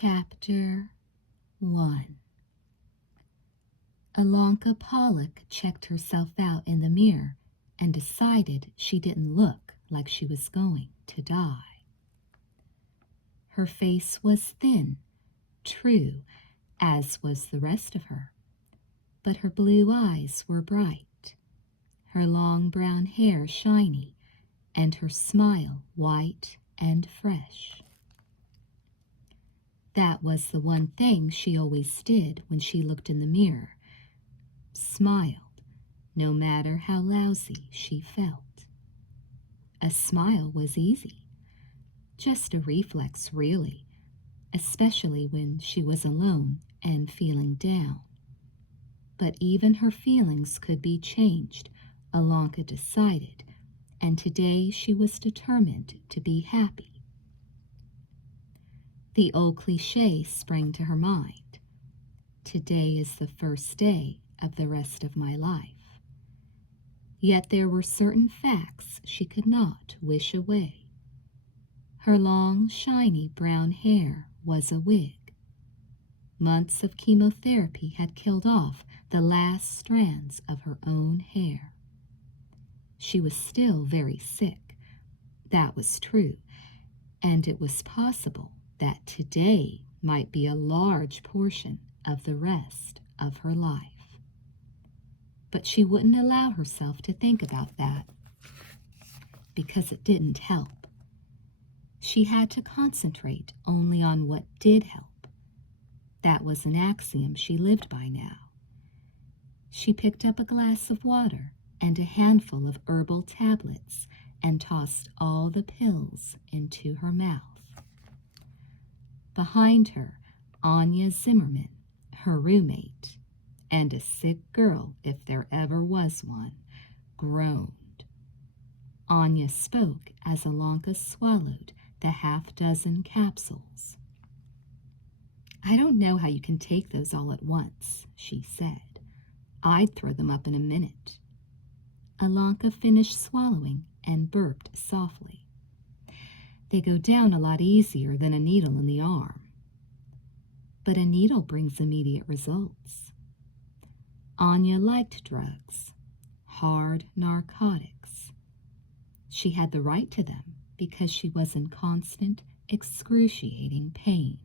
Chapter 1. Alonka Pollock checked herself out in the mirror and decided she didn't look like she was going to die. Her face was thin, true, as was the rest of her, but her blue eyes were bright, her long brown hair shiny, and her smile white and fresh. That was the one thing she always did when she looked in the mirror. Smiled, no matter how lousy she felt. A smile was easy. Just a reflex, really, especially when she was alone and feeling down. But even her feelings could be changed, Alonka decided, and today she was determined to be happy. The old cliché sprang to her mind. Today is the first day of the rest of my life. Yet there were certain facts she could not wish away. Her long, shiny brown hair was a wig. Months of chemotherapy had killed off the last strands of her own hair. She was still very sick. That was true, and it was possible that today might be a large portion of the rest of her life. But she wouldn't allow herself to think about that, because it didn't help. She had to concentrate only on what did help. That was an axiom she lived by now. She picked up a glass of water and a handful of herbal tablets and tossed all the pills into her mouth. Behind her, Anya Zimmerman, her roommate, and a sick girl if there ever was one, groaned. Anya spoke as Alonka swallowed the half-dozen capsules. "I don't know how you can take those all at once," she said. "I'd throw them up in a minute." Alonka finished swallowing and burped softly. "They go down a lot easier than a needle in the arm." "But a needle brings immediate results." Anya liked drugs, hard narcotics. She had the right to them because she was in constant, excruciating pain.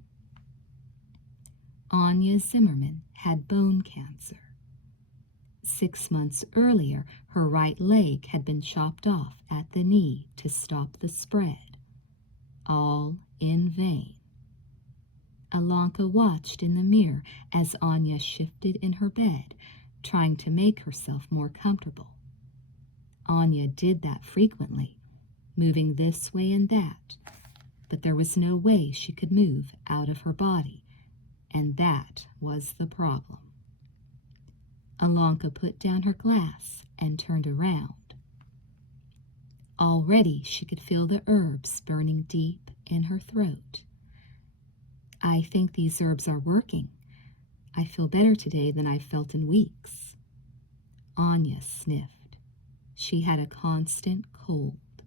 Anya Zimmerman had bone cancer. 6 months earlier, her right leg had been chopped off at the knee to stop the spread. All in vain. Alonka watched in the mirror as Anya shifted in her bed, trying to make herself more comfortable. Anya did that frequently, moving this way and that, but there was no way she could move out of her body, and that was the problem. Alonka put down her glass and turned around. Already she could feel the herbs burning deep in her throat. "I think these herbs are working. I feel better today than I've felt in weeks." Anya sniffed. She had a constant cold.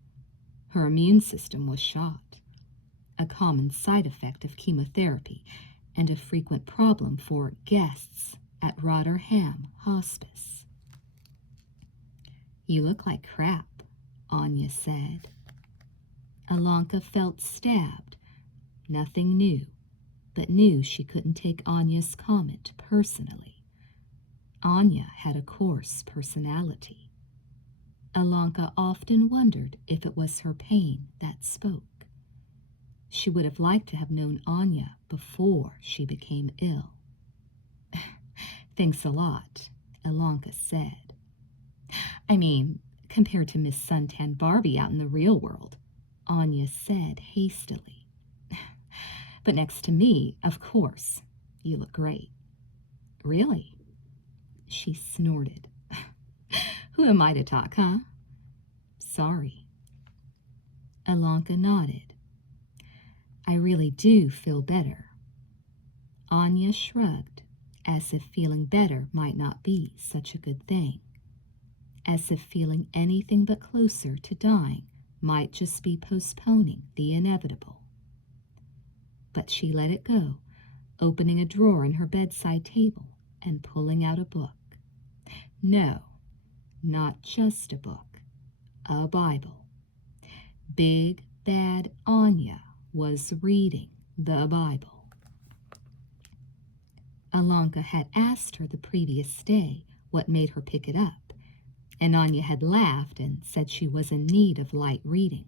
Her immune system was shot, a common side effect of chemotherapy and a frequent problem for guests at Rotterham Hospice. "You look like crap," Anya said. Alonka felt stabbed. Nothing new, but knew she couldn't take Anya's comment personally. Anya had a coarse personality. Alonka often wondered if it was her pain that spoke. She would have liked to have known Anya before she became ill. "Thanks a lot," Alonka said. "I mean, compared to Miss Suntan Barbie out in the real world," Anya said hastily. "But next to me, of course, you look great." "Really?" She snorted. "Who am I to talk, huh?" "Sorry." Alonka nodded. "I really do feel better." Anya shrugged, as if feeling better might not be such a good thing. As if feeling anything but closer to dying might just be postponing the inevitable. but she let it go, opening a drawer in her bedside table and pulling out a book. No, not just a book, a Bible. Big Bad Anya was reading the Bible. Alanka had asked her the previous day what made her pick it up, and Anya had laughed and said she was in need of light reading.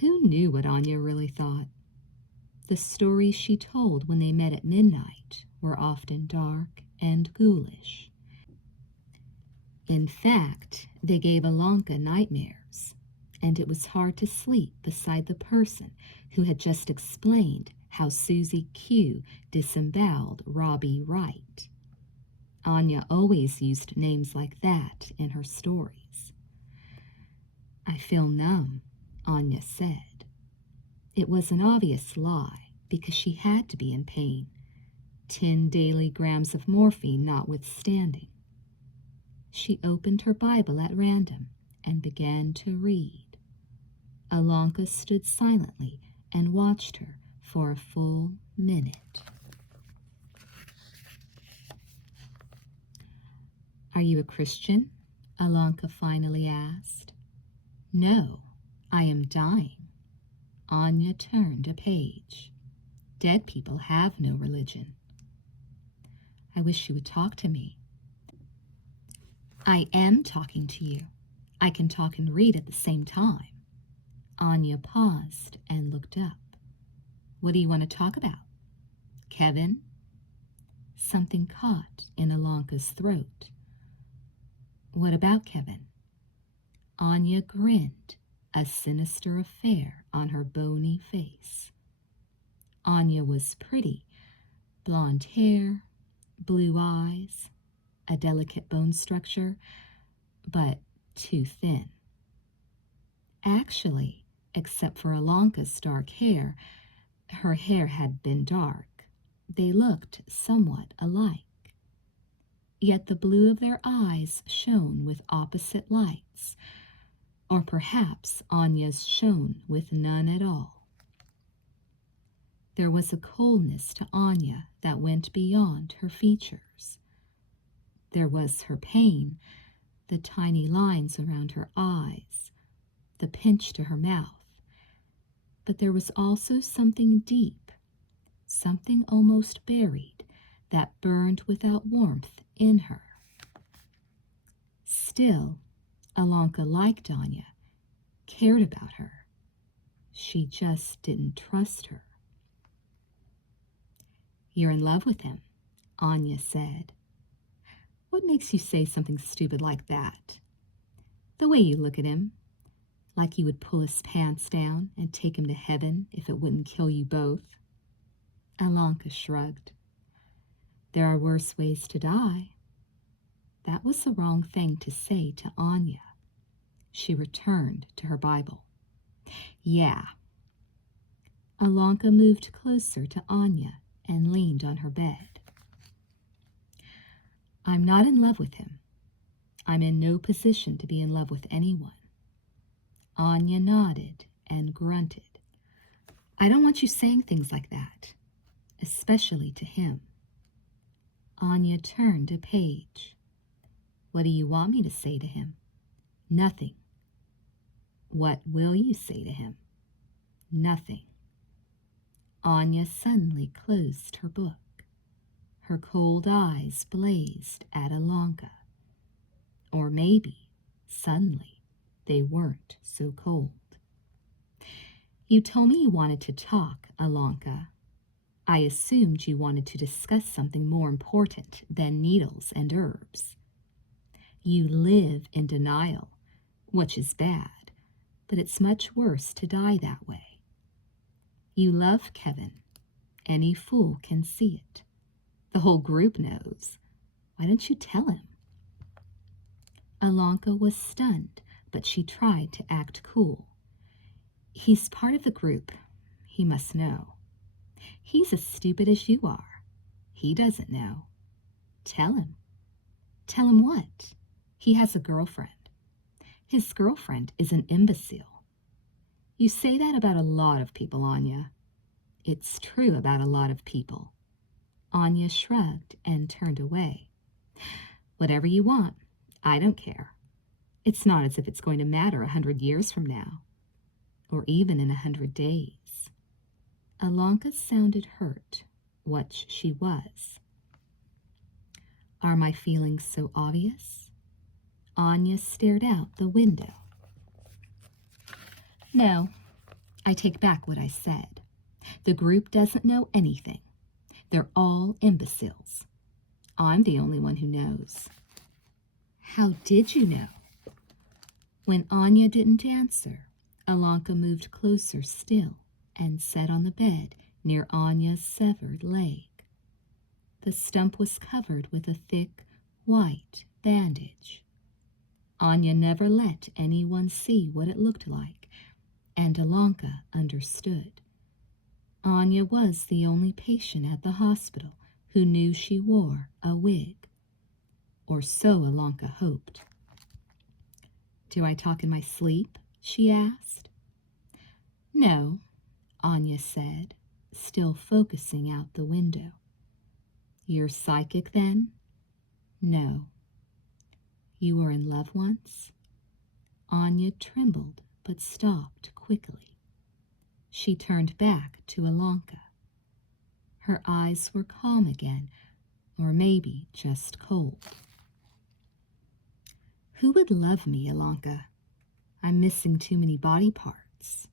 Who knew what Anya really thought? The stories she told when they met at midnight were often dark and ghoulish. In fact, they gave Alanka nightmares, and it was hard to sleep beside the person who had just explained how Susie Q disemboweled Robbie Wright. Anya always used names like that in her stories. I feel numb, Anya said. It was an obvious lie because she had to be in pain, 10 daily grams of morphine notwithstanding. She opened her Bible at random and began to read. Alanka stood silently and watched her for a full minute. Are you a Christian? Alanka finally asked. No, I am dying. Anya turned a page. Dead people have no religion. I wish you would talk to me. I am talking to you. I can talk and read at the same time. Anya paused and looked up. What do you want to talk about? Kevin? Something caught in Alanka's throat. What about Kevin? Anya grinned, a sinister affair on her bony face. Anya was pretty, blonde hair, blue eyes, a delicate bone structure, but too thin. Actually, except for Alanka's dark hair, her hair had been dark. They looked somewhat alike. Yet the blue of their eyes shone with opposite lights, or perhaps Anya's shone with none at all. There was a coldness to Anya that went beyond her features. There was her pain, the tiny lines around her eyes, the pinch to her mouth. But there was also something deep, something almost buried, that burned without warmth in her. Still, Alanka liked Anya, cared about her. She just didn't trust her. You're in love with him, Anya said. What makes you say something stupid like that? The way you look at him, like you would pull his pants down and take him to heaven if it wouldn't kill you both. Alanka shrugged. There are worse ways to die. That was the wrong thing to say to Anya. She returned to her Bible. Yeah. Alanka moved closer to Anya and leaned on her bed. I'm not in love with him. I'm in no position to be in love with anyone. Anya nodded and grunted. I don't want you saying things like that, especially to him. Anya turned a page. What do you want me to say to him? Nothing. What will you say to him? Nothing. Anya suddenly closed her book. Her cold eyes blazed at Alanka. Or maybe, suddenly, they weren't so cold. You told me you wanted to talk, Alanka. I assumed you wanted to discuss something more important than needles and herbs. You live in denial, which is bad, but it's much worse to die that way. You love Kevin. Any fool can see it. The whole group knows. Why don't you tell him? Alanka was stunned, but she tried to act cool. He's part of the group. He must know. He's as stupid as you are. He doesn't know. Tell him. Tell him what? He has a girlfriend. His girlfriend is an imbecile. You say that about a lot of people, Anya. It's true about a lot of people. Anya shrugged and turned away. Whatever you want. I don't care. It's not as if it's going to matter 100 years from now, or even in 100 days. Alonka sounded hurt, what she was. Are my feelings so obvious? Anya stared out the window. No, I take back what I said. The group doesn't know anything. They're all imbeciles. I'm the only one who knows. How did you know? When Anya didn't answer, Alonka moved closer still and sat on the bed near Anya's severed leg. The stump was covered with a thick, white bandage. Anya never let anyone see what it looked like, and Alonka understood. Anya was the only patient at the hospital who knew she wore a wig. Or so Alonka hoped. Do I talk in my sleep? She asked. No, Anya said, still focusing out the window. You're psychic then? No. You were in love once? Anya trembled but stopped quickly. She turned back to Alonka. Her eyes were calm again, or maybe just cold. Who would love me, Alonka? I'm missing too many body parts.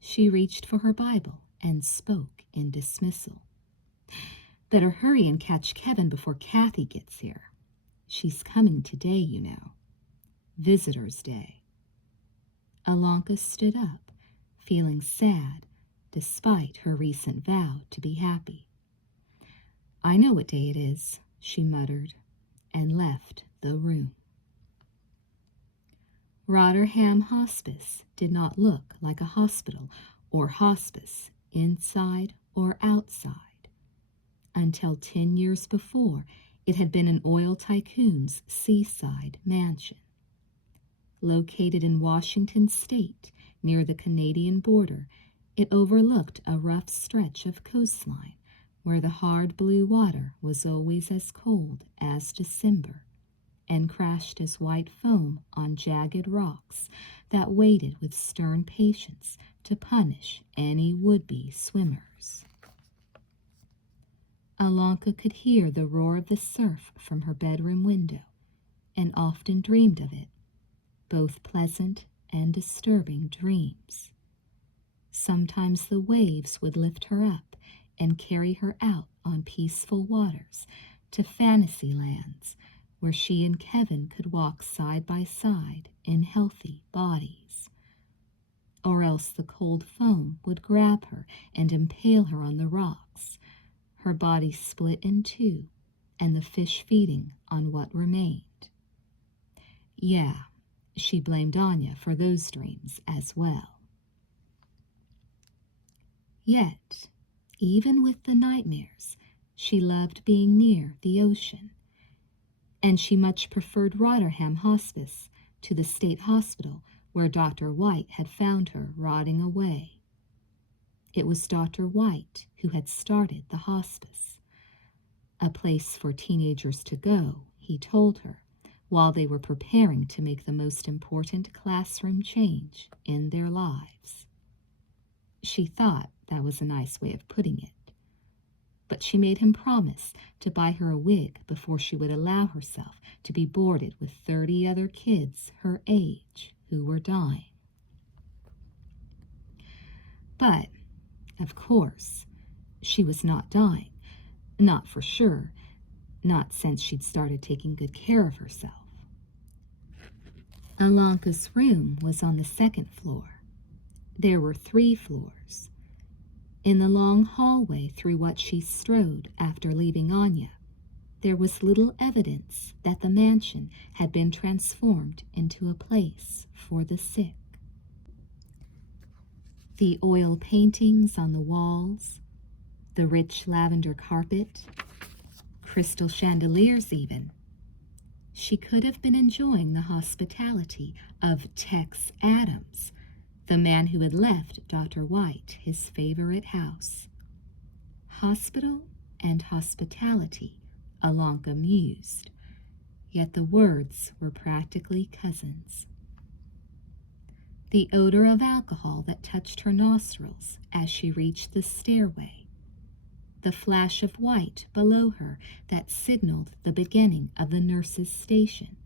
She reached for her Bible and spoke in dismissal. Better hurry and catch Kevin before Kathy gets here. She's coming today, you know. Visitor's Day. Alonka stood up, feeling sad, despite her recent vow to be happy. I know what day it is, she muttered, and left the room. Rotterham Hospice did not look like a hospital or hospice, inside or outside. Until 10 years before, it had been an oil tycoon's seaside mansion. Located in Washington State, near the Canadian border, it overlooked a rough stretch of coastline where the hard blue water was always as cold as December and crashed as white foam on jagged rocks that waited with stern patience to punish any would-be swimmers. Alonka could hear the roar of the surf from her bedroom window and often dreamed of it, both pleasant and disturbing dreams. Sometimes the waves would lift her up and carry her out on peaceful waters to fantasy lands where she and Kevin could walk side by side in healthy bodies. Or else the cold foam would grab her and impale her on the rocks, her body split in two, and the fish feeding on what remained. Yeah, she blamed Anya for those dreams as well. Yet, even with the nightmares, she loved being near the ocean, and she much preferred Rotterham Hospice to the state hospital where Dr. White had found her rotting away. It was Dr. White who had started the hospice, a place for teenagers to go, he told her, while they were preparing to make the most important classroom change in their lives. She thought that was a nice way of putting it, but she made him promise to buy her a wig before she would allow herself to be boarded with 30 other kids her age who were dying. But, of course, she was not dying, not for sure, not since she'd started taking good care of herself. Alonka's room was on the second floor. There were 3 floors. In the long hallway through what she strode after leaving Anya, there was little evidence that the mansion had been transformed into a place for the sick. The oil paintings on the walls, the rich lavender carpet, crystal chandeliers even. She could have been enjoying the hospitality of Tex Adams, the man who had left Dr. White his favorite house hospital and hospitality, Alanka mused, yet the words were practically cousins. The odor of alcohol that touched her nostrils as she reached the stairway, the flash of white below her that signaled the beginning of the nurse's station,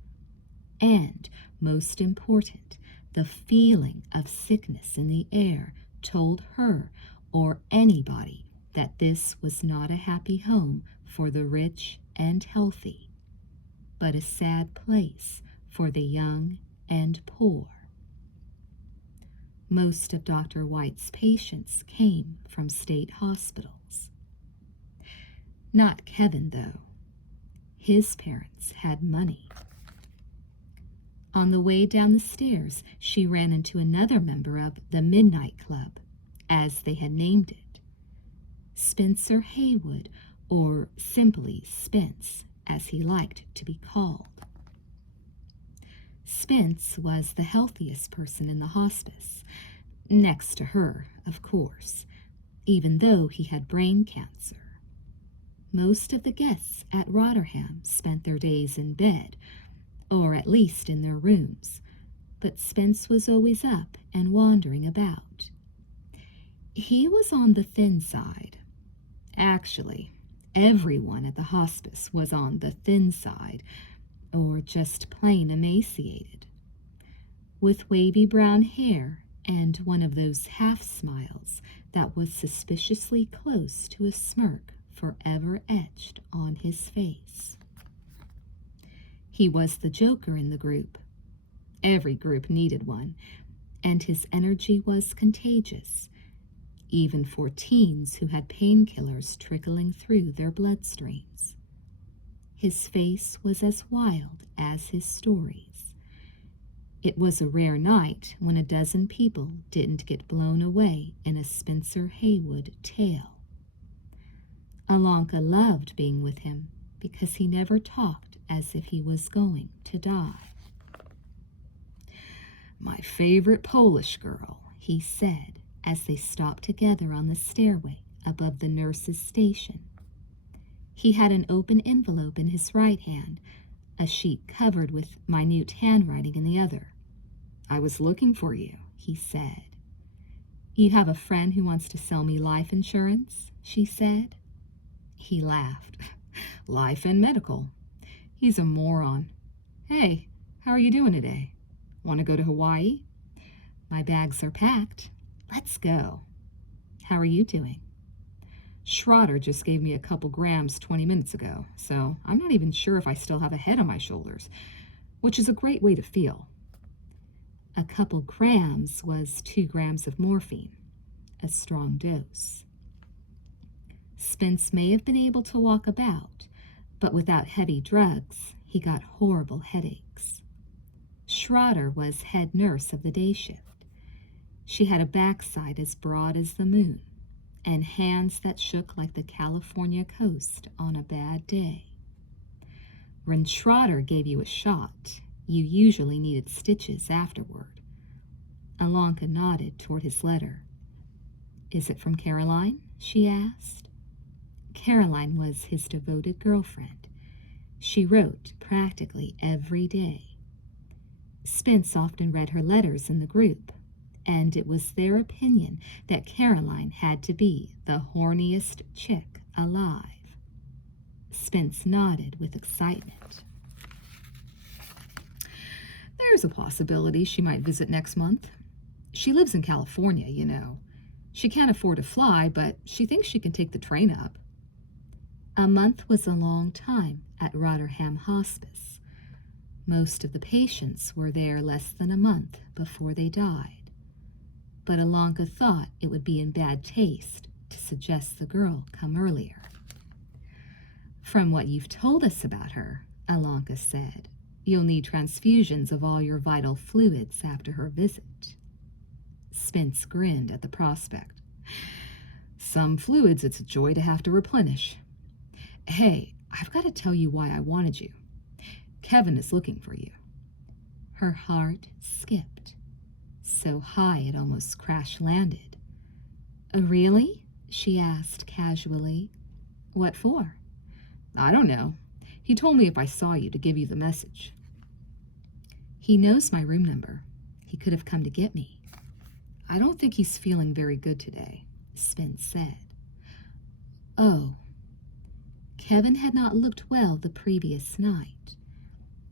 and, most important, the feeling of sickness in the air told her or anybody that this was not a happy home for the rich and healthy, but a sad place for the young and poor. Most of Dr. White's patients came from state hospitals. Not Kevin, though. His parents had money. On the way down the stairs, she ran into another member of the Midnight Club, as they had named it. Spencer Haywood, or simply Spence, as he liked to be called. Spence was the healthiest person in the hospice, next to her, of course, even though he had brain cancer. Most of the guests at Rotterham spent their days in bed, or at least in their rooms, but Spence was always up and wandering about. He was on the thin side. Actually, everyone at the hospice was on the thin side, or just plain emaciated. With wavy brown hair and one of those half-smiles that was suspiciously close to a smirk forever etched on his face. He was the joker in the group. Every group needed one, and his energy was contagious, even for teens who had painkillers trickling through their bloodstreams. His face was as wild as his stories. It was a rare night when a dozen people didn't get blown away in a Spencer Haywood tale. Alanka loved being with him because he never talked as if he was going to die. "My favorite Polish girl," he said as they stopped together on the stairway above the nurse's station. He had an open envelope in his right hand, a sheet covered with minute handwriting in the other. "I was looking for you," he said. "You have a friend who wants to sell me life insurance?" she said. He laughed. "Life and medical. He's a moron. Hey, how are you doing today? Want to go to Hawaii? My bags are packed. Let's go." "How are you doing?" "Schroeder just gave me a couple grams 20 minutes ago, so I'm not even sure if I still have a head on my shoulders, which is a great way to feel." A couple grams was 2 grams of morphine, a strong dose. Spence may have been able to walk about, but without heavy drugs, he got horrible headaches. Schroeder was head nurse of the day shift. She had a backside as broad as the moon, and hands that shook like the California coast on a bad day. When Schroeder gave you a shot, you usually needed stitches afterward. Alanka nodded toward his letter. "Is it from Caroline?" she asked. Caroline was his devoted girlfriend. She wrote practically every day. Spence often read her letters in the group, and it was their opinion that Caroline had to be the horniest chick alive. Spence nodded with excitement. "There's a possibility she might visit next month. She lives in California, you know. She can't afford to fly, but she thinks she can take the train up." A month was a long time at Rotterham Hospice. Most of the patients were there less than a month before they died. But Alanka thought it would be in bad taste to suggest the girl come earlier. "From what you've told us about her," Alanka said, "you'll need transfusions of all your vital fluids after her visit." Spence grinned at the prospect. "Some fluids it's a joy to have to replenish. Hey, I've got to tell you why I wanted you. Kevin is looking for you." Her heart skipped, so high it almost crash-landed. "Really?" she asked casually. What for? I don't know. He told me if I saw you to give you the message. He knows my room number. He could have come to get me. I don't think he's feeling very good today, Spence said. Oh. Kevin had not looked well the previous night.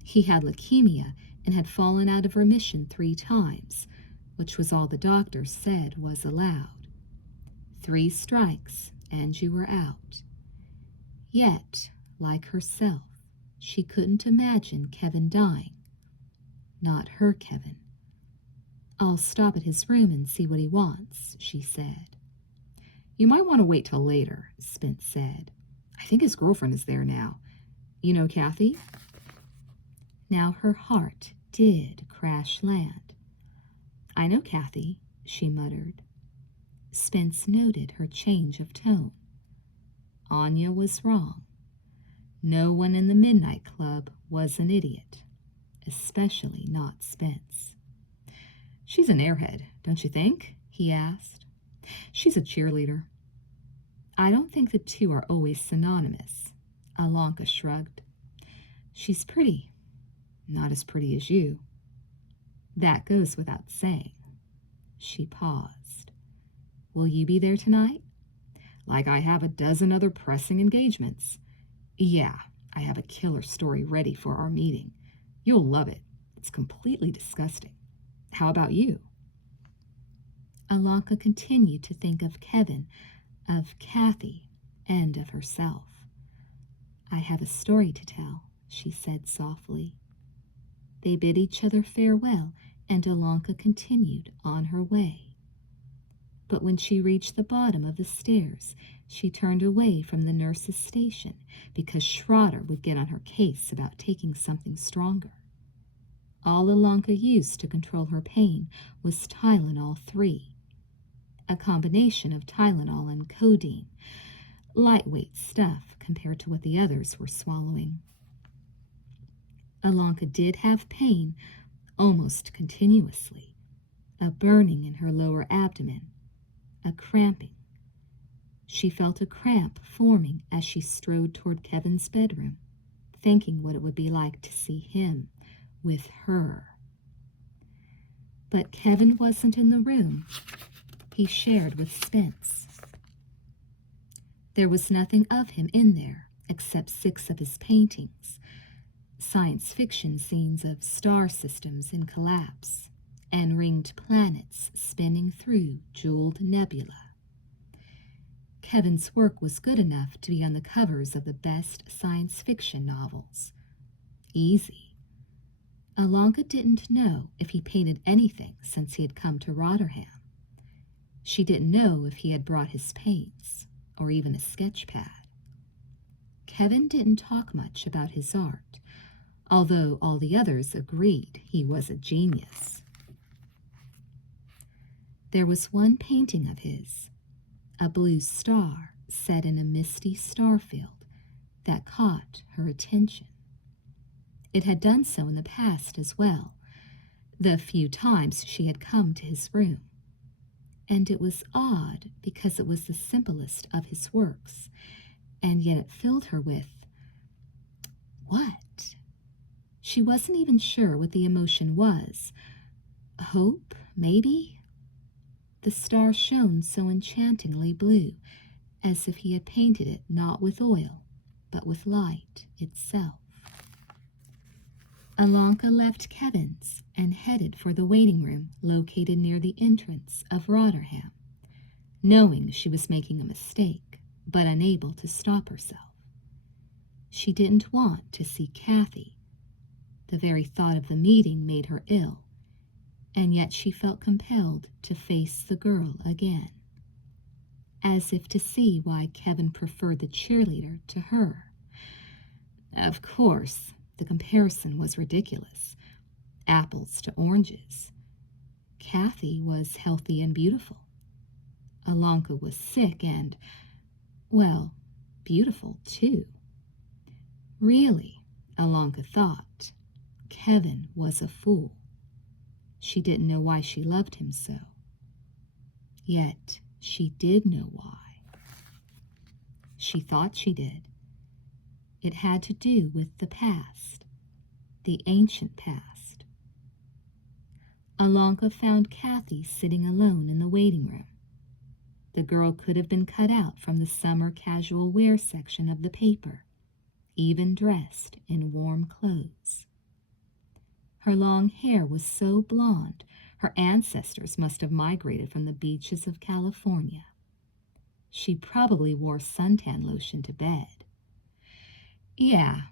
He had leukemia and had fallen out of remission 3 times, which was all the doctors said was allowed. 3 strikes, and you were out. Yet, like herself, she couldn't imagine Kevin dying. Not her Kevin. I'll stop at his room and see what he wants, she said. You might want to wait till later, Spence said. I think his girlfriend is there now. You know Kathy? Now her heart did crash land. I know Kathy, she muttered. Spence noted her change of tone. Anya was wrong. No one in the Midnight Club was an idiot, especially not Spence. She's an airhead, don't you think? He asked. She's a cheerleader. I don't think the two are always synonymous, Alanka shrugged. She's pretty. Not as pretty as you. That goes without saying. She paused. Will you be there tonight? Like I have a dozen other pressing engagements. Yeah, I have a killer story ready for our meeting. You'll love it. It's completely disgusting. How about you? Alanka continued to think of Kevin, of Kathy, and of herself. I have a story to tell, she said softly. They bid each other farewell, and Alanka continued on her way. But when she reached the bottom of the stairs, she turned away from the nurse's station because Schroeder would get on her case about taking something stronger. All Alanka used to control her pain was Tylenol 3, a combination of Tylenol and codeine, lightweight stuff compared to what the others were swallowing. Alanka did have pain almost continuously, a burning in her lower abdomen, a cramping. She felt a cramp forming as she strode toward Kevin's bedroom, thinking what it would be like to see him with her. But Kevin wasn't in the room he shared with Spence. There was nothing of him in there except 6 of his paintings, science fiction scenes of star systems in collapse and ringed planets spinning through jeweled nebula. Kevin's work was good enough to be on the covers of the best science fiction novels. Easy. Alanka didn't know if he painted anything since he had come to Rotterham. She didn't know if he had brought his paints or even a sketch pad. Kevin didn't talk much about his art, although all the others agreed he was a genius. There was one painting of his, a blue star set in a misty star field, that caught her attention. It had done so in the past as well, the few times she had come to his room. And it was odd because it was the simplest of his works, and yet it filled her with what? She wasn't even sure what the emotion was. Hope, maybe? The star shone so enchantingly blue, as if he had painted it not with oil, but with light itself. Alanka left Kevin's and headed for the waiting room located near the entrance of Rotterham, knowing she was making a mistake, but unable to stop herself. She didn't want to see Kathy. The very thought of the meeting made her ill, and yet she felt compelled to face the girl again, as if to see why Kevin preferred the cheerleader to her. Of course, the comparison was ridiculous. Apples to oranges. Kathy was healthy and beautiful. Alanka was sick and, well, beautiful too. Really, Alanka thought, Kevin was a fool. She didn't know why she loved him so. Yet she did know why. She thought she did. It had to do with the past, the ancient past. Alonka found Kathy sitting alone in the waiting room. The girl could have been cut out from the summer casual wear section of the paper, even dressed in warm clothes. Her long hair was so blonde, her ancestors must have migrated from the beaches of California. She probably wore suntan lotion to bed. Yeah,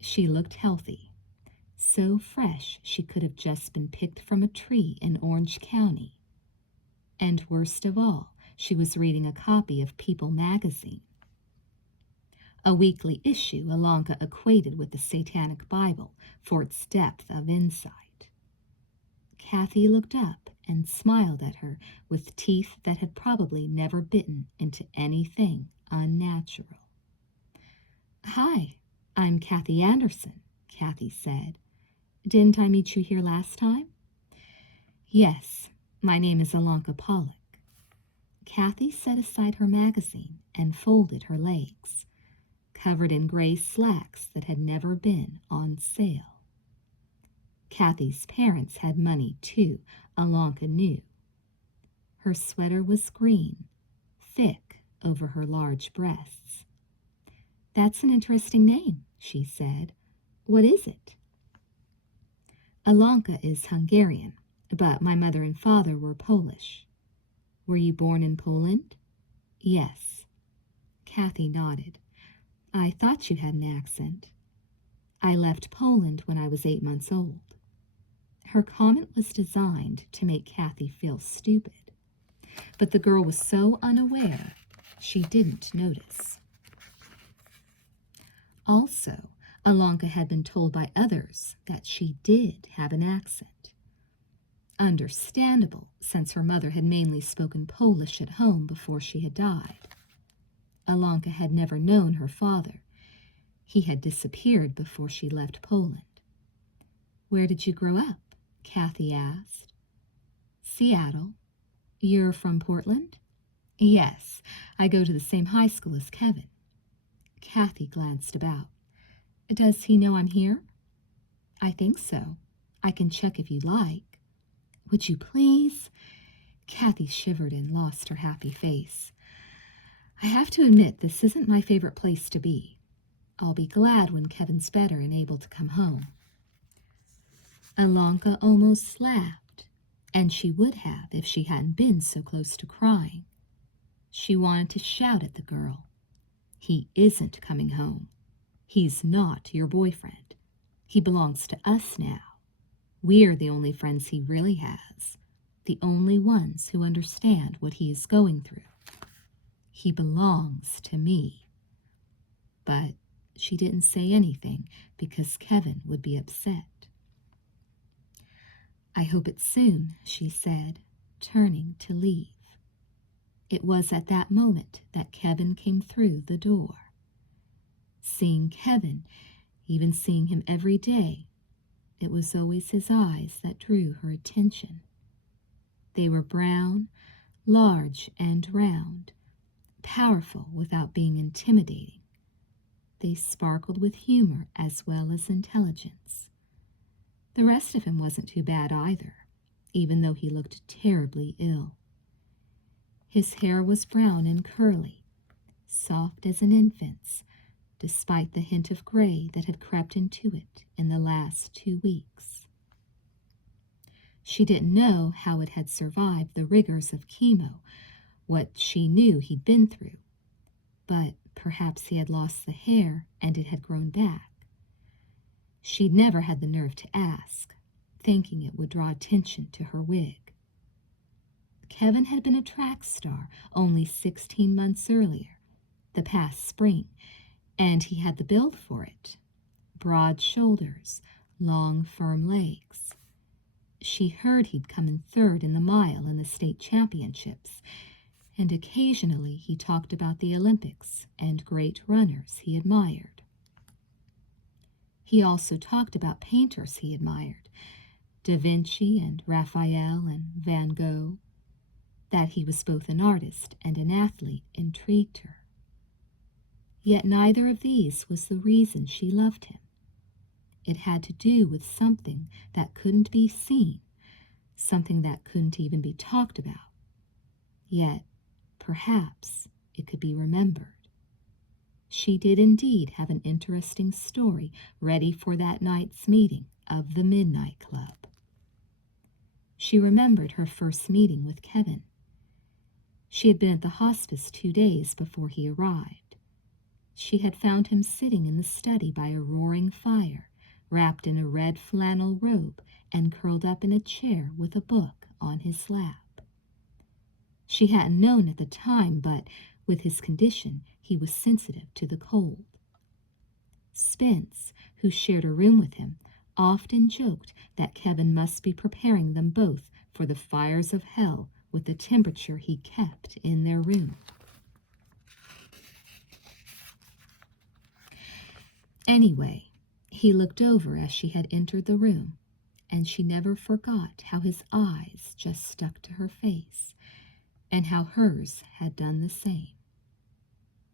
she looked healthy, so fresh she could have just been picked from a tree in Orange County. And worst of all, she was reading a copy of People magazine, a weekly issue Alonka equated with the Satanic Bible for its depth of insight. Kathy looked up and smiled at her with teeth that had probably never bitten into anything unnatural. "Hi, I'm Kathy Anderson," Kathy said. "Didn't I meet you here last time?" "Yes, my name is Alonka Pollock." Kathy set aside her magazine and folded her legs, covered in gray slacks that had never been on sale. Kathy's parents had money, too, Alonka knew. Her sweater was green, thick over her large breasts. "That's an interesting name," she said. "What is it?" "Alonka is Hungarian, but my mother and father were Polish." "Were you born in Poland?" "Yes." Kathy nodded. "I thought you had an accent." "I left Poland when I was 8 months old." Her comment was designed to make Kathy feel stupid, but the girl was so unaware she didn't notice. Also, Alonka had been told by others that she did have an accent. Understandable, since her mother had mainly spoken Polish at home before she had died. Alonka had never known her father. He had disappeared before she left Poland. "Where did you grow up?" Kathy asked. "Seattle." "You're from Portland?" "Yes, I go to the same high school as Kevin." Kathy glanced about. "Does he know I'm here?" "I think so. I can check if you'd like." "Would you please?" Kathy shivered and lost her happy face. "I have to admit this isn't my favorite place to be. I'll be glad when Kevin's better and able to come home." Alonka almost laughed, and she would have if she hadn't been so close to crying. She wanted to shout at the girl. "He isn't coming home. He's not your boyfriend. He belongs to us now. We're the only friends he really has, the only ones who understand what he is going through. He belongs to me." But she didn't say anything because Kevin would be upset. "I hope it's soon," she said, turning to leave. It was at that moment that Kevin came through the door. Seeing Kevin, even seeing him every day, it was always his eyes that drew her attention. They were brown, large and round, powerful without being intimidating. They sparkled with humor as well as intelligence. The rest of him wasn't too bad either, even though he looked terribly ill. His hair was brown and curly, soft as an infant's, despite the hint of gray that had crept into it in the last 2 weeks. She didn't know how it had survived the rigors of chemo, what she knew he'd been through, but perhaps he had lost the hair and it had grown back. She'd never had the nerve to ask, thinking it would draw attention to her wig. Kevin had been a track star only 16 months earlier, the past spring, and he had the build for it. Broad shoulders, long, firm legs. She heard he'd come in third in the mile in the state championships, and occasionally he talked about the Olympics and great runners he admired. He also talked about painters he admired, Da Vinci and Raphael and Van Gogh. That he was both an artist and an athlete intrigued her. Yet neither of these was the reason she loved him. It had to do with something that couldn't be seen, something that couldn't even be talked about. Yet, perhaps, it could be remembered. She did indeed have an interesting story ready for that night's meeting of the Midnight Club. She remembered her first meeting with Kevin. She had been at the hospice 2 days before he arrived. She had found him sitting in the study by a roaring fire, wrapped in a red flannel robe and curled up in a chair with a book on his lap. She hadn't known at the time, but with his condition, he was sensitive to the cold. Spence, who shared a room with him, often joked that Kevin must be preparing them both for the fires of hell with the temperature he kept in their room. Anyway, he looked over as she had entered the room, and she never forgot how his eyes just stuck to her face, and how hers had done the same.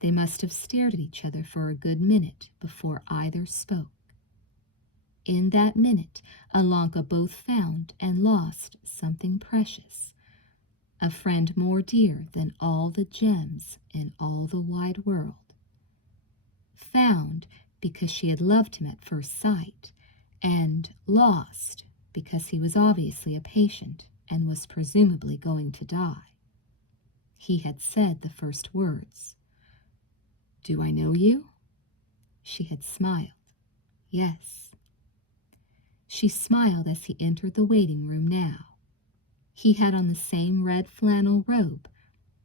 They must have stared at each other for a good minute before either spoke. In that minute, Alanka both found and lost something precious, a friend more dear than all the gems in all the wide world. Found because she had loved him at first sight, and lost because he was obviously a patient and was presumably going to die. He had said the first words. "Do I know you?" She had smiled. Yes. She smiled as he entered the waiting room now. He had on the same red flannel robe,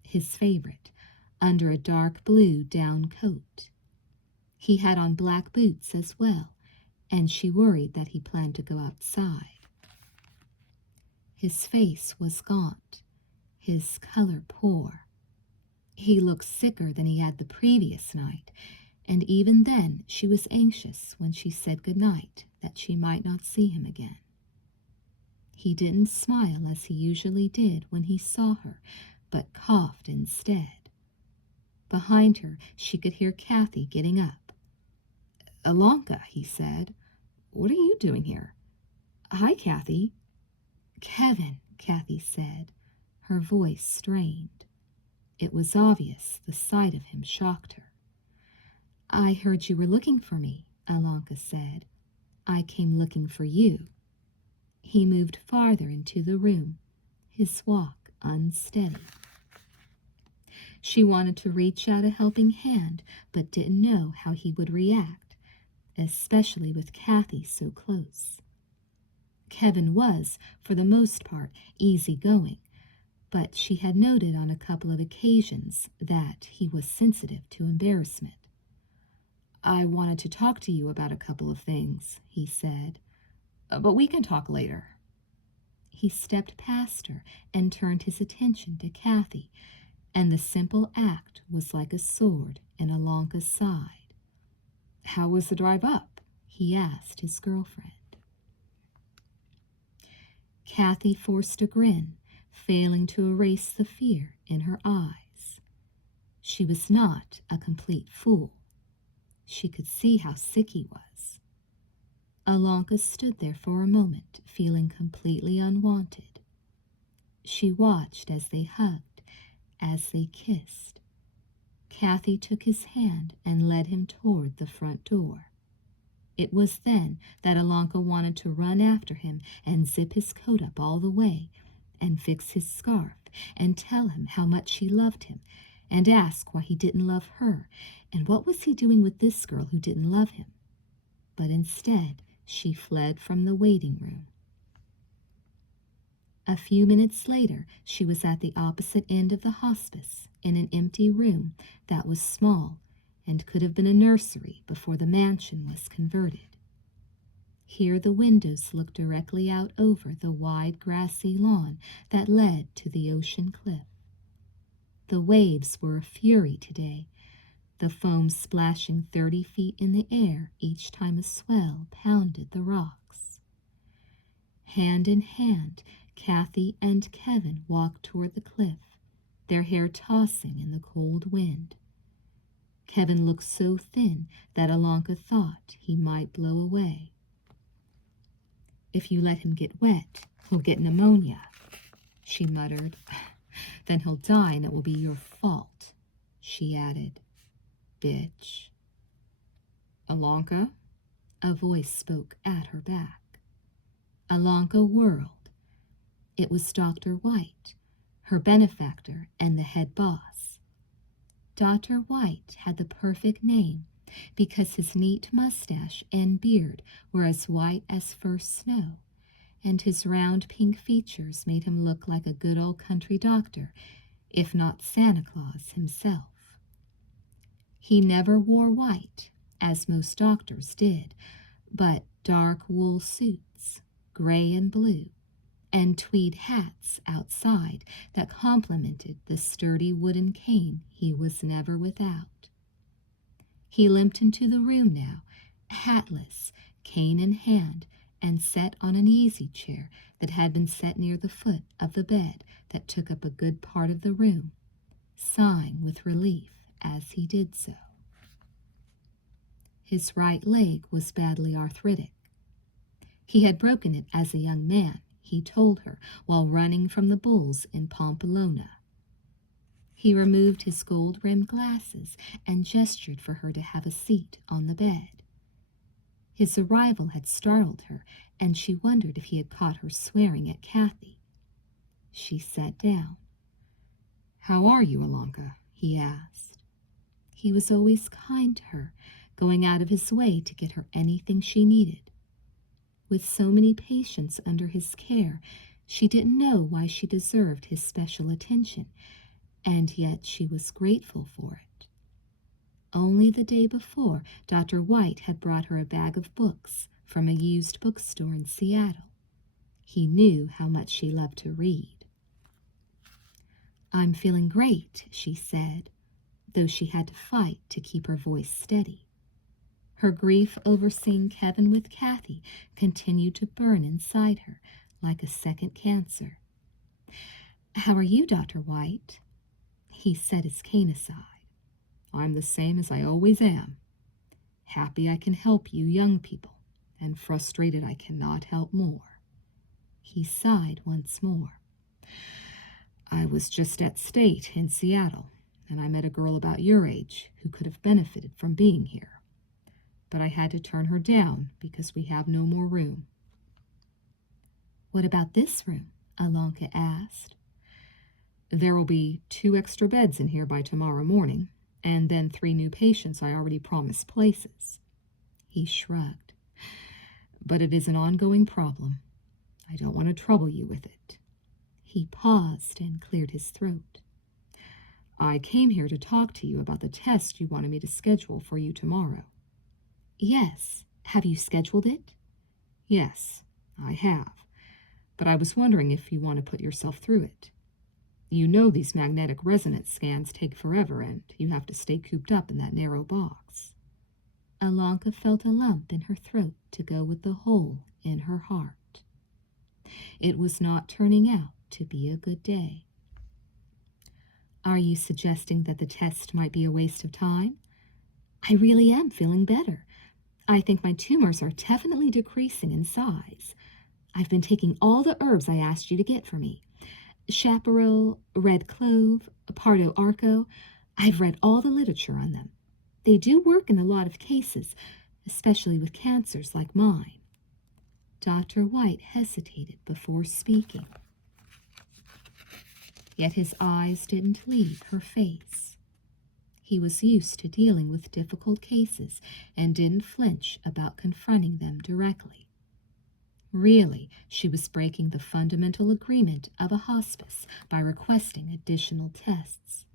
his favorite, under a dark blue down coat. He had on black boots as well, and she worried that he planned to go outside. His face was gaunt, his color poor. He looked sicker than he had the previous night, and even then she was anxious when she said good night that she might not see him again. He didn't smile as he usually did when he saw her, but coughed instead. Behind her, she could hear Kathy getting up. "Alanka," he said, "what are you doing here?" "Hi, Kathy." "Kevin," Kathy said, her voice strained. It was obvious the sight of him shocked her. "I heard you were looking for me," Alanka said. "I came looking for you." He moved farther into the room, his walk unsteady. She wanted to reach out a helping hand, but didn't know how he would react, especially with Kathy so close. Kevin was, for the most part, easygoing, but she had noted on a couple of occasions that he was sensitive to embarrassment. "I wanted to talk to you about a couple of things," he said, "but we can talk later." He stepped past her and turned his attention to Kathy, and the simple act was like a sword in Alanka's side. "How was the drive up?" he asked his girlfriend. Kathy forced a grin, failing to erase the fear in her eyes. She was not a complete fool. She could see how sick he was. Alanka stood there for a moment, feeling completely unwanted. She watched as they hugged, as they kissed. Kathy took his hand and led him toward the front door. It was then that Alanka wanted to run after him and zip his coat up all the way, and fix his scarf, and tell him how much she loved him, and ask why he didn't love her, and what was he doing with this girl who didn't love him. But instead, she fled from the waiting room. A few minutes later, she was at the opposite end of the hospice, in an empty room that was small and could have been a nursery before the mansion was converted. Here the windows looked directly out over the wide grassy lawn that led to the ocean cliff. The waves were a fury today, the foam splashing 30 feet in the air each time a swell pounded the rocks. Hand in hand, Kathy and Kevin walked toward the cliff, their hair tossing in the cold wind. Kevin looked so thin that Alonka thought he might blow away. "If you let him get wet, he'll get pneumonia," she muttered. "Then he'll die and it will be your fault," she added. "Bitch." "Alonka?" A voice spoke at her back. Alonka whirled. It was Dr. White, her benefactor and the head boss. Dr. White had the perfect name because his neat mustache and beard were as white as first snow, and his round pink features made him look like a good old country doctor, if not Santa Claus himself. He never wore white, as most doctors did, but dark wool suits, gray and blue, and tweed hats outside that complemented the sturdy wooden cane he was never without. He limped into the room now, hatless, cane in hand, and sat on an easy chair that had been set near the foot of the bed that took up a good part of the room, sighing with relief as he did so. His right leg was badly arthritic. He had broken it as a young man, he told her, while running from the bulls in Pamplona. He removed his gold-rimmed glasses and gestured for her to have a seat on the bed. His arrival had startled her, and she wondered if he had caught her swearing at Kathy. She sat down. "How are you, Alonka?" he asked. He was always kind to her, going out of his way to get her anything she needed. With so many patients under his care, she didn't know why she deserved his special attention, and yet she was grateful for it. Only the day before, Dr. White had brought her a bag of books from a used bookstore in Seattle. He knew how much she loved to read. "I'm feeling great," she said, though she had to fight to keep her voice steady. Her grief over seeing Kevin with Kathy continued to burn inside her like a second cancer. "How are you, Dr. White?" He set his cane aside. "I'm the same as I always am. Happy I can help you young people, and frustrated I cannot help more." He sighed once more. "I was just at State in Seattle, and I met a girl about your age who could have benefited from being here. But I had to turn her down because we have no more room." "What about this room?" Alonka asked. "There will be 2 extra beds in here by tomorrow morning, and then 3 new patients I already promised places." He shrugged. "But it is an ongoing problem. I don't want to trouble you with it." He paused and cleared his throat. "I came here to talk to you about the test you wanted me to schedule for you tomorrow." "Yes. Have you scheduled it?" "Yes, I have. But I was wondering if you want to put yourself through it. You know these magnetic resonance scans take forever, and you have to stay cooped up in that narrow box." Alonka felt a lump in her throat to go with the hole in her heart. It was not turning out to be a good day. "Are you suggesting that the test might be a waste of time? I really am feeling better. I think my tumors are definitely decreasing in size. I've been taking all the herbs I asked you to get for me. Chaparral, red clove, pardo arco. I've read all the literature on them. They do work in a lot of cases, especially with cancers like mine." Dr. White hesitated before speaking. Yet his eyes didn't leave her face. He was used to dealing with difficult cases and didn't flinch about confronting them directly. Really, she was breaking the fundamental agreement of a hospice by requesting additional tests.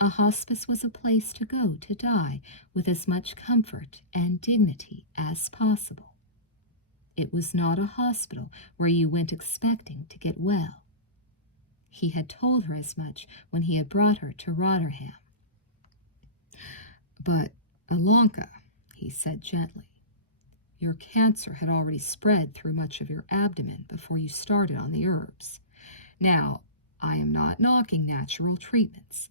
A hospice was a place to go to die with as much comfort and dignity as possible. It was not a hospital where you went expecting to get well. He had told her as much when he had brought her to Rotterham. "But, Alonka," he said gently, "your cancer had already spread through much of your abdomen before you started on the herbs. Now, I am not knocking natural treatments,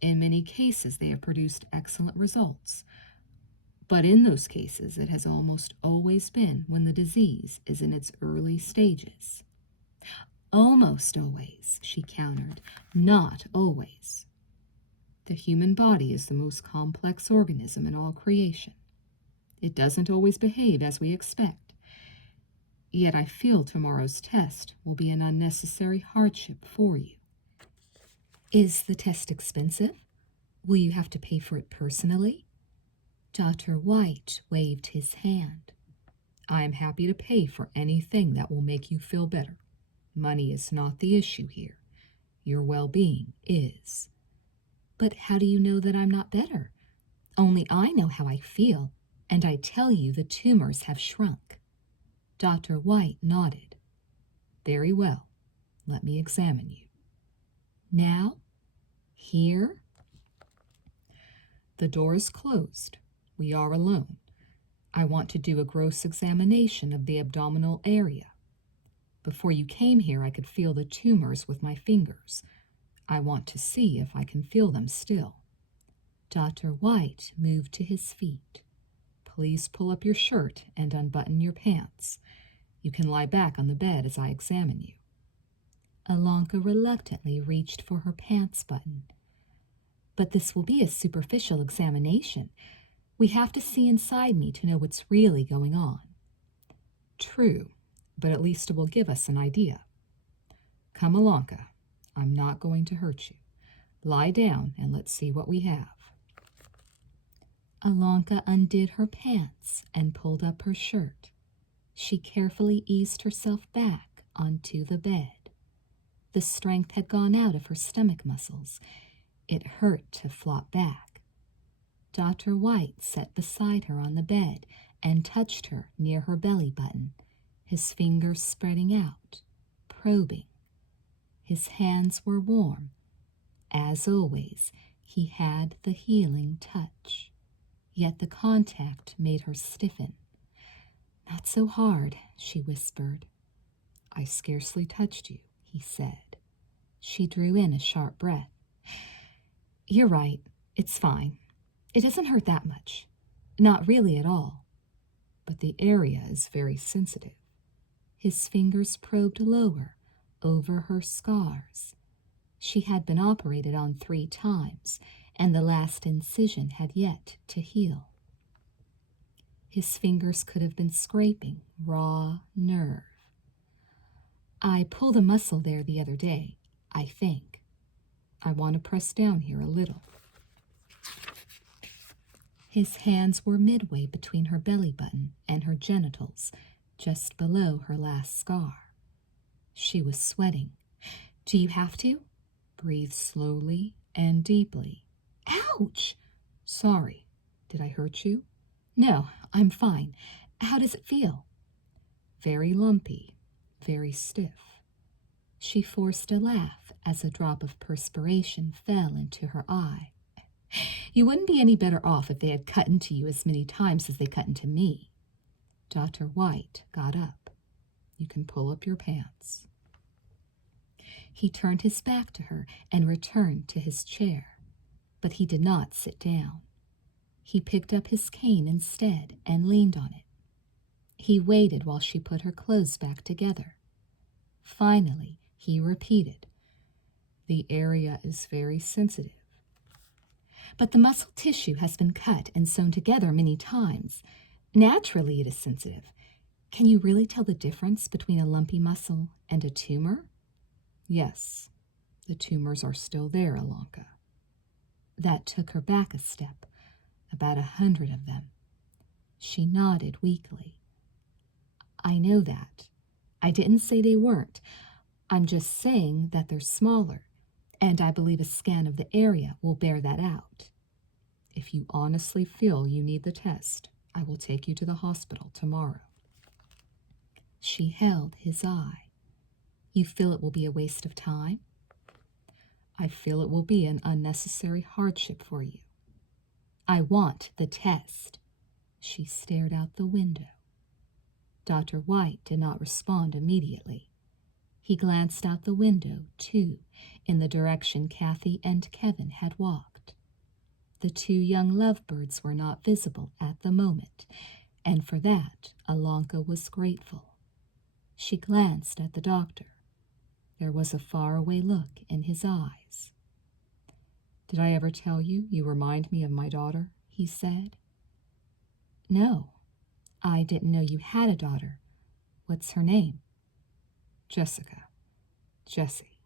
In many cases, they have produced excellent results. But in those cases, it has almost always been when the disease is in its early stages. Almost always, she countered, not always. The human body is the most complex organism in all creation. It doesn't always behave as we expect. Yet I feel tomorrow's test will be an unnecessary hardship for you. Is the test expensive? Will you have to pay for it personally? Dr. White waved his hand. I am happy to pay for anything that will make you feel better. Money is not the issue here. Your well-being is. But how do you know that I'm not better? Only I know how I feel, and I tell you the tumors have shrunk. Dr. White nodded. Very well. Let me examine you. Now? Here? The door is closed. We are alone. I want to do a gross examination of the abdominal area. Before you came here, I could feel the tumors with my fingers. I want to see if I can feel them still. Dr. White moved to his feet. Please pull up your shirt and unbutton your pants. You can lie back on the bed as I examine you. Alonka reluctantly reached for her pants button. But this will be a superficial examination. We have to see inside me to know what's really going on. True, but at least it will give us an idea. Come, Alonka. I'm not going to hurt you. Lie down and let's see what we have. Alonka undid her pants and pulled up her shirt. She carefully eased herself back onto the bed. The strength had gone out of her stomach muscles. It hurt to flop back. Dr. White sat beside her on the bed and touched her near her belly button, his fingers spreading out, probing. His hands were warm. As always, he had the healing touch. Yet the contact made her stiffen. "Not so hard," she whispered. "I scarcely touched you," he said. She drew in a sharp breath. "You're right. It's fine. It doesn't hurt that much. Not really at all." "But the area is very sensitive." His fingers probed lower, over her scars. She had been operated on 3 times, and the last incision had yet to heal. His fingers could have been scraping raw nerve. "I pulled a muscle there the other day, I think." "I want to press down here a little." His hands were midway between her belly button and her genitals, just below her last scar. She was sweating. "Do you have to?" "Breathe slowly and deeply." "Ouch!" "Sorry. Did I hurt you?" "No, I'm fine. How does it feel?" "Very lumpy, very stiff." She forced a laugh as a drop of perspiration fell into her eye. "You wouldn't be any better off if they had cut into you as many times as they cut into me." Dr. White got up. "You can pull up your pants." He turned his back to her and returned to his chair, but he did not sit down. He picked up his cane instead and leaned on it. He waited while she put her clothes back together. Finally, he repeated, "The area is very sensitive." "But the muscle tissue has been cut and sewn together many times. Naturally, it is sensitive. Can you really tell the difference between a lumpy muscle and a tumor?" "Yes, the tumors are still there, Alonka." That took her back a step, about 100 of them. She nodded weakly. "I know that. I didn't say they weren't. I'm just saying that they're smaller, and I believe a scan of the area will bear that out." "If you honestly feel you need the test, I will take you to the hospital tomorrow." She held his eye. "You feel it will be a waste of time?" "I feel it will be an unnecessary hardship for you." "I want the test." She stared out the window. Dr. White did not respond immediately. He glanced out the window, too, in the direction Kathy and Kevin had walked. The two young lovebirds were not visible at the moment, and for that Alonka was grateful. She glanced at the doctor. There was a faraway look in his eyes. "Did I ever tell you you remind me of my daughter?" he said. "No, I didn't know you had a daughter. What's her name?" "Jessica. Jessie."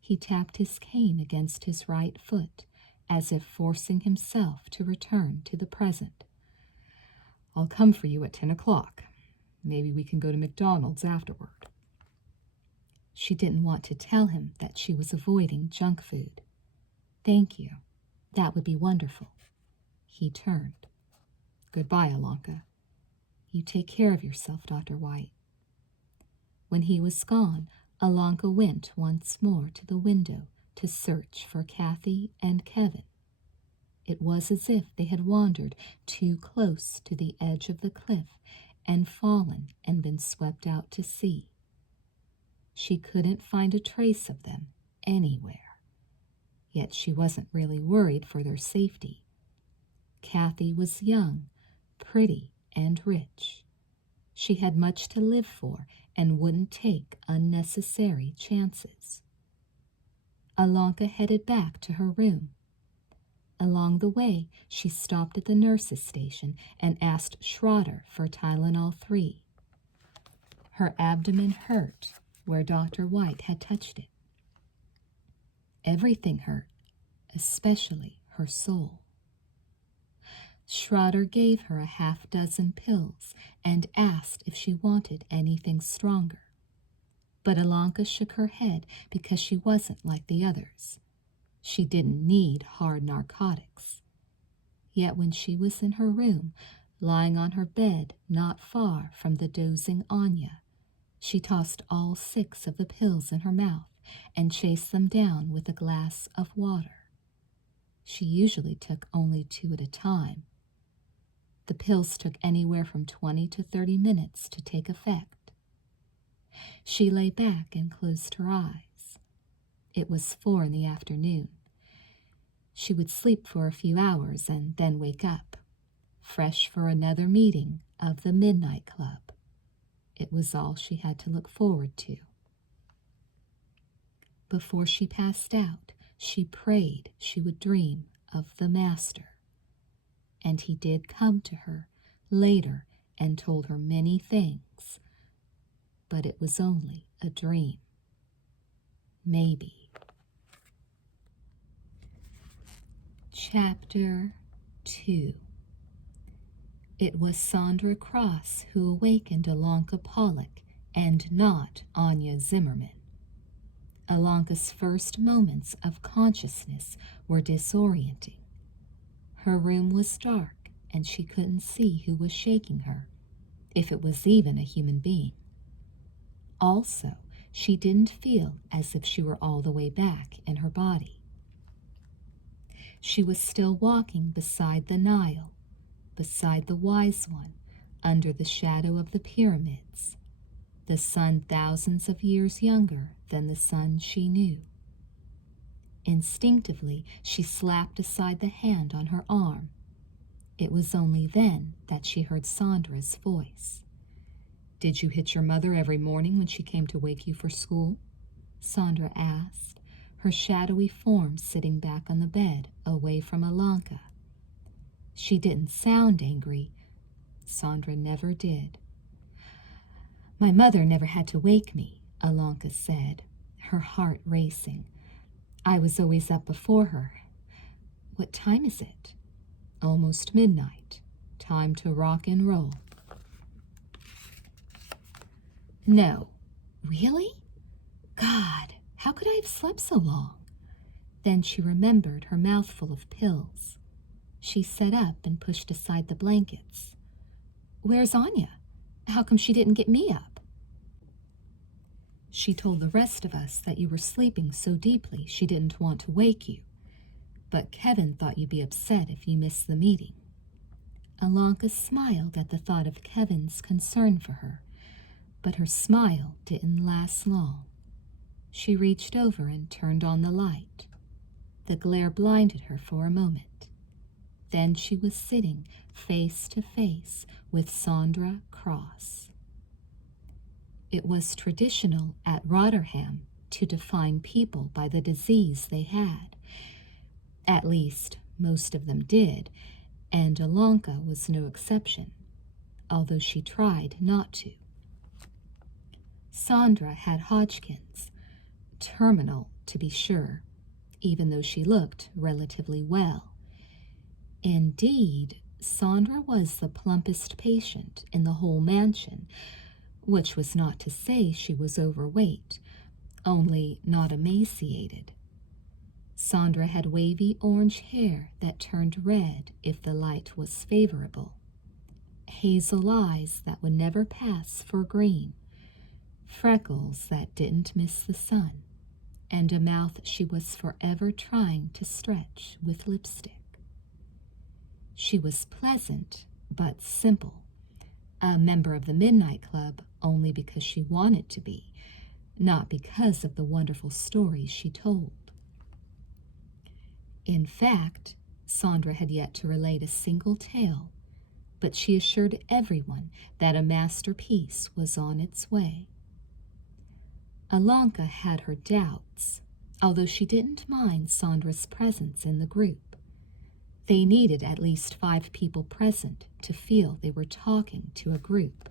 He tapped his cane against his right foot, as if forcing himself to return to the present. "I'll come for you at 10 o'clock. Maybe we can go to McDonald's afterward." She didn't want to tell him that she was avoiding junk food. "Thank you. That would be wonderful." He turned. "Goodbye, Alonka." "You take care of yourself, Dr. White." When he was gone, Alonka went once more to the window to search for Kathy and Kevin. It was as if they had wandered too close to the edge of the cliff and fallen and been swept out to sea. She couldn't find a trace of them anywhere. Yet she wasn't really worried for their safety. Kathy was young, pretty, and rich. She had much to live for and wouldn't take unnecessary chances. Alonka headed back to her room. Along the way, she stopped at the nurse's station and asked Schroeder for Tylenol 3. Her abdomen hurt where Dr. White had touched it. Everything hurt, especially her soul. Schroeder gave her a half-dozen pills and asked if she wanted anything stronger. But Alonka shook her head because she wasn't like the others. She didn't need hard narcotics. Yet when she was in her room, lying on her bed not far from the dozing Anya, she tossed all 6 of the pills in her mouth and chased them down with a glass of water. She usually took only 2 at a time. The pills took anywhere from 20 to 30 minutes to take effect. She lay back and closed her eyes. It was 4 in the afternoon. She would sleep for a few hours and then wake up, fresh for another meeting of the Midnight Club. It was all she had to look forward to. Before she passed out, she prayed she would dream of the Master. And he did come to her later and told her many things, but it was only a dream. Maybe. Chapter 2. It was Sandra Cross who awakened Alonka Pollock and not Anya Zimmerman. Alonka's first moments of consciousness were disorienting. Her room was dark and she couldn't see who was shaking her, if it was even a human being. Also, she didn't feel as if she were all the way back in her body. She was still walking beside the Nile, beside the Wise One, under the shadow of the pyramids, the sun thousands of years younger than the sun she knew. Instinctively, she slapped aside the hand on her arm. It was only then that she heard Sandra's voice. "Did you hit your mother every morning when she came to wake you for school?" Sandra asked, her shadowy form sitting back on the bed away from Alonka. She didn't sound angry. Sandra never did. "My mother never had to wake me," Alonka said, her heart racing. "I was always up before her. What time is it?" "Almost midnight. Time to rock and roll." "No. Really? God, how could I have slept so long?" Then she remembered her mouthful of pills. She sat up and pushed aside the blankets. "Where's Anya? How come she didn't get me up?" "She told the rest of us that you were sleeping so deeply she didn't want to wake you. But Kevin thought you'd be upset if you missed the meeting." Alonka smiled at the thought of Kevin's concern for her, But her smile didn't last long. She reached over and turned on the light. The glare blinded her for a moment. Then she was sitting face to face with Sandra Cross. It was traditional at Rotterham to define people by the disease they had. At least, most of them did, and Alanka was no exception, although she tried not to. Sandra had Hodgkin's, terminal to be sure, even though she looked relatively well. Indeed, Sandra was the plumpest patient in the whole mansion, which was not to say she was overweight, only not emaciated. Sandra had wavy orange hair that turned red if the light was favorable, hazel eyes that would never pass for green, freckles that didn't miss the sun, and a mouth she was forever trying to stretch with lipstick. She was pleasant but simple, a member of the Midnight Club only because she wanted to be, not because of the wonderful stories she told. In fact, Sandra had yet to relate a single tale, but she assured everyone that a masterpiece was on its way. Alanka had her doubts, although she didn't mind Sandra's presence in the group. They needed at least 5 people present to feel they were talking to a group.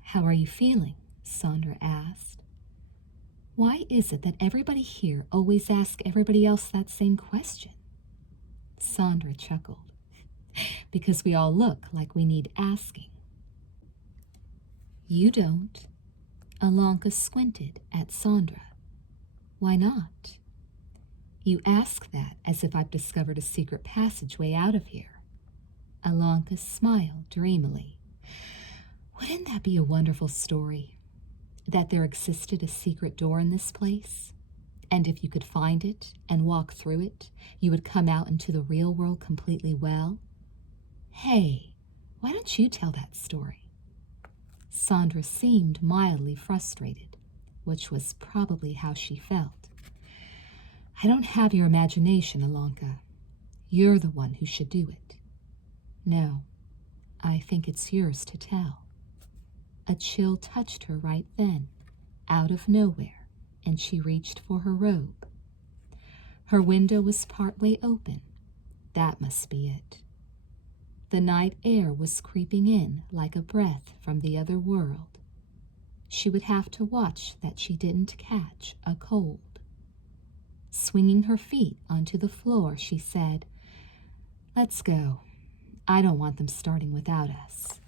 "How are you feeling?" Sandra asked. "Why is it that everybody here always asks everybody else that same question?" Sandra chuckled. "Because we all look like we need asking." "You don't." Alanka squinted at Sandra. "Why not?" "You ask that as if I've discovered a secret passageway out of here." Alanka smiled dreamily. "Wouldn't that be a wonderful story? That there existed a secret door in this place, and if you could find it and walk through it, you would come out into the real world completely well? Hey, why don't you tell that story?" Sandra seemed mildly frustrated, which was probably how she felt. "I don't have your imagination, Alanka. You're the one who should do it." "No, I think it's yours to tell." A chill touched her right then, out of nowhere, and she reached for her robe. Her window was partway open. That must be it. The night air was creeping in like a breath from the other world. She would have to watch that she didn't catch a cold. Swinging her feet onto the floor, she said, "Let's go. I don't want them starting without us."